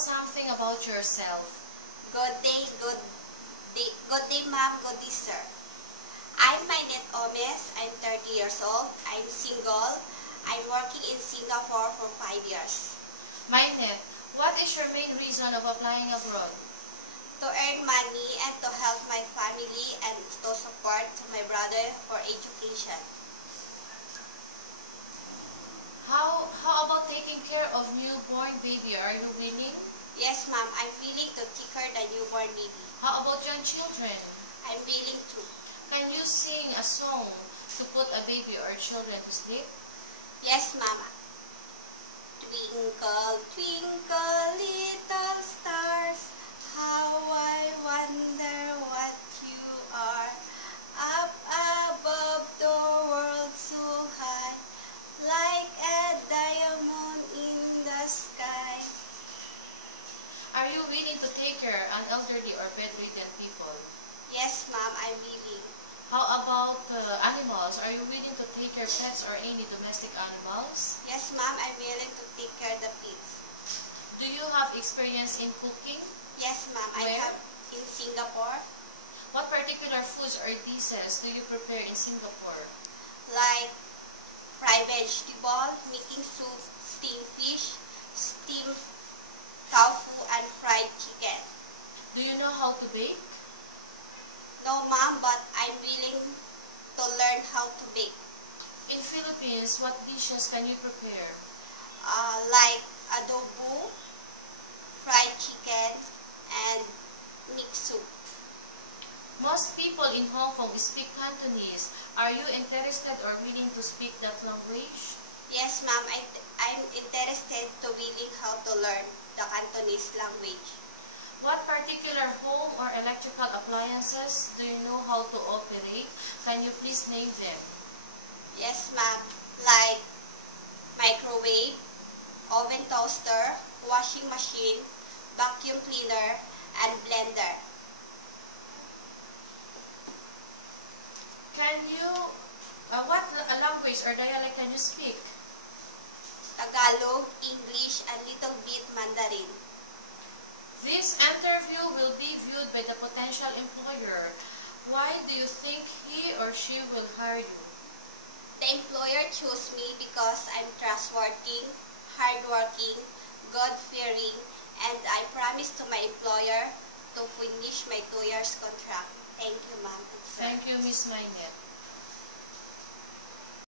something about yourself. Good day, ma'am. Good day, sir. I'm Mainet Omes. I'm 30 years old. I'm single. I'm working in Singapore for 5 years. Mainet, what is your main reason of applying abroad? To earn money and to help my family and to support my brother for education. How about taking care of newborn baby? Are you willing? Yes, ma'am. I'm willing to take care of the newborn baby. How about young children? I'm willing to. Can you sing a song to put a baby or children to sleep? Yes, ma'am. Twinkle, twinkle, little stars, how I wonder what you are. Up above the world so high, like a diamond in the sky. Are you willing to take care of elderly or bedridden people? Yes, ma'am, I'm willing. How about animals? Are you willing to take care of pets or any domestic animals? Yes, ma'am, I'm willing to take care of the pigs. Do you have experience in cooking? Yes, ma'am, I have in Singapore. What particular foods or dishes do you prepare in Singapore? Like fried vegetable, making soup, steamed fish, steamed tofu, and fried chicken. Do you know how to bake? No, ma'am, but I'm willing to learn how to bake. In Philippines, what dishes can you prepare? Like adobo, fried chicken, and mixed soup. Most people in Hong Kong speak Cantonese. Are you interested or willing to speak that language? Yes, ma'am, I'm interested to willing how to learn the Cantonese language. What particular home or electrical appliances do you know how to operate? Can you please name them? Yes, ma'am. Like microwave, oven toaster, washing machine, vacuum cleaner, and blender. Can you, what language or dialect can you speak? Tagalog, English, and little bit Mandarin. This interview will be viewed by the potential employer. Why do you think he or she will hire you? The employer chose me because I'm trustworthy, hardworking, God-fearing, and I promised to my employer to finish my 2 years contract. Thank you, ma'am. Thank you, Miss Mainet.